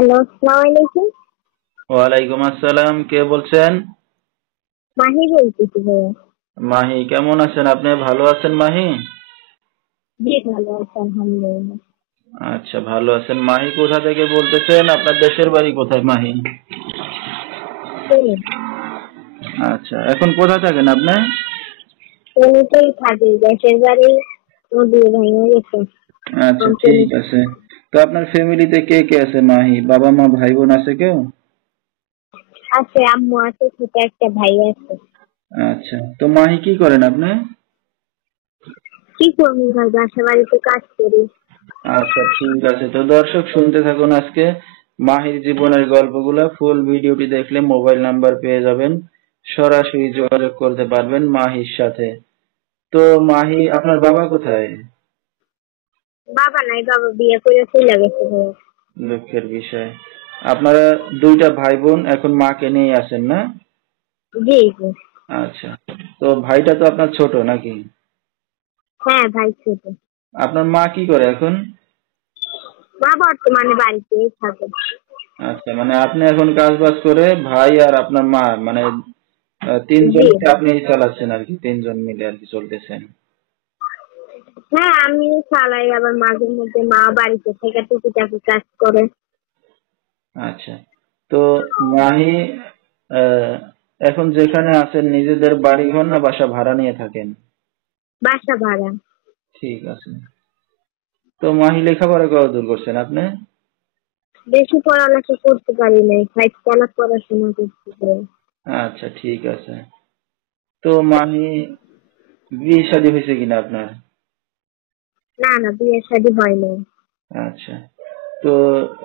Hello, আসসালামু আলাইকুম। ওয়ালাইকুম আসসালাম। কে বলছেন? মাহি বলতেছি ভাইয়া। মাহি, কেমন আছেন আপনি? ভালো আছেন মাহি? জি, ভালো আছি আলহামদুলিল্লাহ। আচ্ছা, ভালো আছেন। মাহি কোথা থেকে বলতেছেন? আপনার দেশের বাড়ি কোথায় মাহি? ফেনী। আচ্ছা, এখন কোথায় থাকেন আপনি? ফেনীতেই থাকি, দেশের বাড়ি নদী ভেঙে গেছে। আচ্ছা, এখন ঠিক ফেনীতে আছে। তো আপনার ফ্যামিলিতে কে কে আছে মাহি? বাবা মা ভাই বোন আছে কেউ? আছে, আম্মু আছে, ছোট একটা ভাই আছে। আচ্ছা, তো মাহি কি করেন আপনি? কি করবো ভাই, বাসা বাড়িতে কাজ করি। আচ্ছা, ঠিক আছে। তো দর্শক শুনতে থাকুন আজকে মাহির জীবনের গল্পগুলা। ফুল ভিডিওটি দেখলে মোবাইল নাম্বার পেয়ে যাবেন, সরাসরি যোগাযোগ করতে পারবেন মাহির সাথে। তো মাহি, আপনার বাবা কোথায়? বাবা নাই, বাবা বিয়ে করে চলে গেছে ভাইয়া। দুঃখের বিষয়। আপনারা দুইটা ভাই বোন এখন মাকে নিয়ে আছেন না? জি জি। আচ্ছা, তো ভাইটা তো আপনার ছোট নাকি? হ্যাঁ, ভাই ছোট। আপনার মা কি করে এখন? মা বর্তমানে বাড়িতেই থাকে। আচ্ছা, মানে আপনি এখন কাজ বাজ করে ভাই আর আপনার মা, মানে জি। তিনজনকে আপনি চালাচ্ছেন আর কি, তিনজন মিলে আর কি চলতেছেন। হ্যাঁ, আমি চালাই, আবার মাঝে মধ্যে মা বাড়িতে থেকে টুকিটাকি কাজ করে। আচ্ছা, তো মাহি, আহ, এখন যেখানে আছেন নিজেদের বাড়ি ঘর না বাসা ভাড়া নিয়ে থাকেন? বাসা ভাড়া। ঠিক আছে। তো মাহি লেখাপড়া কতদূর করছেন আপনি? বেশি পড়ালেখা করতে পারি নাই, 5 ক্লাস পড়াশোনা করতে। আচ্ছা, ঠিক আছে। তো মাহি, বিয়ে শাদী হয়েছে কিনা আপনার? না না, বিয়ে শাদী হয় নাই। আচ্ছা, তো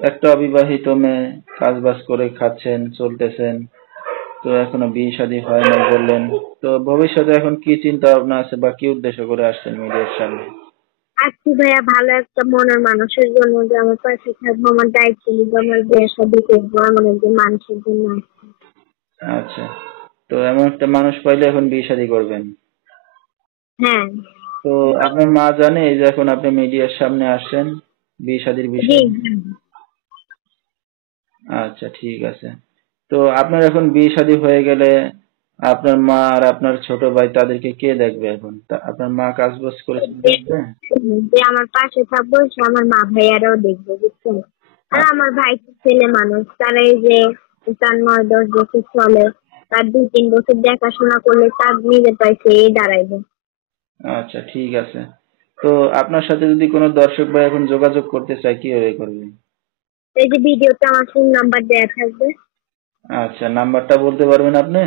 একটা অবিবাহিত মেয়ে, কাজ বাজ করে খাচ্ছেন চলতেছেন, তো এখনো বিয়ে শাদী হয় না বললেন। তো ভবিষ্যতে এখন কি চিন্তা ভাবনা আছে বা কি উদ্দেশ্য করে আসছেন মিডিয়ার সামনে? আজকে ভাইয়া ভালো একটা মনের মানুষের জন্য, যে আমার পাশে থাকবো, আমার দায়িত্ব নিবো, আমার বিয়ে শাদী করবো, এমন একজন মানুষের জন্য আসছি। আচ্ছা, তো এমন একটা মানুষ পাইলে এখন বিয়ে শাদী করবেন? হ্যাঁ। তো আপনার মা জানে এই যে এখন আপনি মিডিয়ার সামনে আসছেন বিয়ে শাদীর জি বিষয়ে? জি। আচ্ছা, ঠিক আছে। তো আপনার এখন বিয়ে শাদী হয়ে গেলে আপনার মা আর আপনার ছোট ভাই তাদেরকে কে দেখবে এখন? আপনার মা কাজ বাজ করে চলে যে আসবে? যে আমার পাশে থাকবো সে আমার মা ভাইয়ারাও দেখবে, বুঝছেন। আর আচ্ছা, আমার ভাই তো ছেলে মানুষ, তার এই যে তার 9-10 বছর চলে, তার 2-3 বছর দেখাশোনা করলে তার নিজের পায়ে সেই দাঁড়াইবে। আচ্ছা, ঠিক আছে। তো আপনার সাথে যদি কোনো দর্শক ভাই এখন যোগাযোগ করতে চায় কিভাবে করবে? এই যে ভিডিওতে আমার ফোন নাম্বার দেয়া থাকবে, আচ্ছা, নাম্বারটা বলতে পারবেন আপনি?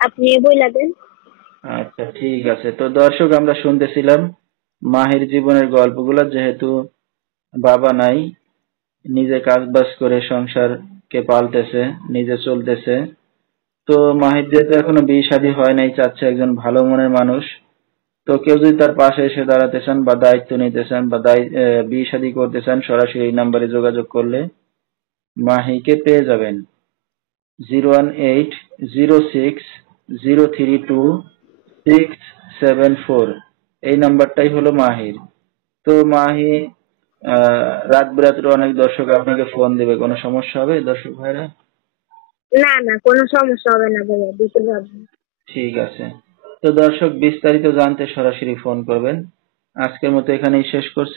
আপনি বইলা দেন। আচ্ছা, ঠিক আছে। তো দর্শক, আমরা শুনতেছিলাম মাহির জীবনের গল্পগুলো। যেহেতু বাবা নাই, নিজে কাজ বাজ করে সংসারকে পালতেছে, নিজে চলতেছে। তো মাহির যেহেতু এখনো বিয়ে শাদী হয় নাই, চাচ্ছে একজন ভালো মনের মানুষ। তো কেউ যদি তার পাশে এসে দাঁড়াতে চান বা দায়িত্ব নিতে চান বা বিয়ে শাদী করতে চান, সরাসরি এই নাম্বারে যোগাযোগ করলে মাহিকে পেয়ে যাবেন। 01806032674। এই নাম্বারটাই হলো মাহির। তো মাহি, রাত বিরাত্রে অনেক দর্শক আপনাকে ফোন দেবে, কোনো সমস্যা হবে দর্শক ভাইরা? না না, কোনো সমস্যা হবে না ভাইয়া, দিতে পারবো। ঠিক আছে। তো দর্শক, বিস্তারিত জানতে সরাসরি ফোন করবেন। আজকের মতো এখানেই শেষ করছি।